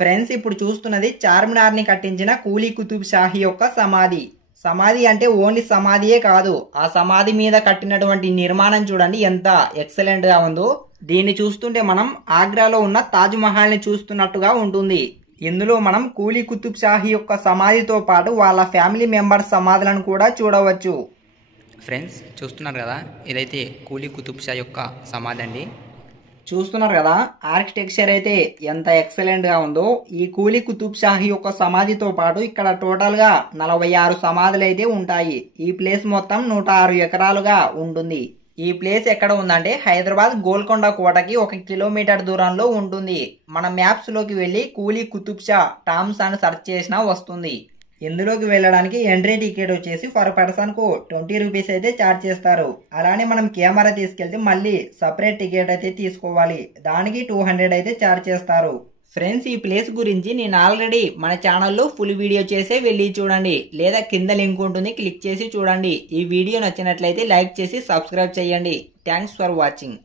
Friends ఇప్పుడు చూస్తున్నది చార్మినార్ ని కట్టించిన కూలీ కుతుబ్ షాహీ యొక్క సమాధి. సమాధి అంటే ఓన్లీ సమాధియే కాదు, ఆ సమాధి మీద కట్టినటువంటి నిర్మాణం చూడండి ఎంత ఎక్సలెంట్ గా ఉందో. దీన్ని చూస్తుంటే మనం ఆగ్రాలో ఉన్న తాజ్ మహల్ ని చూస్తున్నట్టుగా ఉంటుంది. ఇందులో మనం కూలీ కుతుబ్ షాహీ యొక్క సమాధితో పాటు వాళ్ళ ఫ్యామిలీ మెంబర్స్ సమాధులను కూడా చూడవచ్చు. ఫ్రెండ్స్ చూస్తున్నారు కదా, ఇదైతే కూలీ కుతుబ్ షా యొక్క సమాధి అండి. చూస్తున్నారు కదా ఆర్కిటెక్చర్ అయితే ఎంత ఎక్సలెంట్ గా ఉందో. ఈ కూలీ కుతుబ్ షాహీ యొక్క సమాధితో పాటు ఇక్కడ టోటల్ గా 46 సమాధులు అయితే ఉంటాయి. ఈ ప్లేస్ మొత్తం 106 ఎకరాలుగా ఉంటుంది. ఈ ప్లేస్ ఎక్కడ ఉందంటే హైదరాబాద్ గోల్కొండ కోటకి 1 కిలోమీటర్ దూరంలో ఉంటుంది. మన మ్యాప్స్ లోకి వెళ్లి కూలీ కుతుబ్ షా టర్మ్స్ అని సెర్చ్ చేసినా వస్తుంది. ఇందులోకి వెళ్ళడానికి ఎంట్రీ టికెట్ వచ్చేసి పర్ పర్సన్ కు 20 రూపీస్ అయితే ఛార్జ్ చేస్తారు. అలానే మనం కెమెరా తీసుకెళ్తే మళ్ళీ సపరేట్ టికెట్ అయితే తీసుకోవాలి, దానికి 200 అయితే ఛార్జ్ చేస్తారు. ఫ్రెండ్స్ ఈ ప్లేస్ గురించి నేను ఆల్రెడీ మన ఛానల్లో ఫుల్ వీడియో చేసే వెళ్ళి చూడండి, లేదా కింద లింక్ ఉంటుంది క్లిక్ చేసి చూడండి. ఈ వీడియో నచ్చినట్లయితే లైక్ చేసి సబ్స్క్రైబ్ చేయండి. Thanks for watching.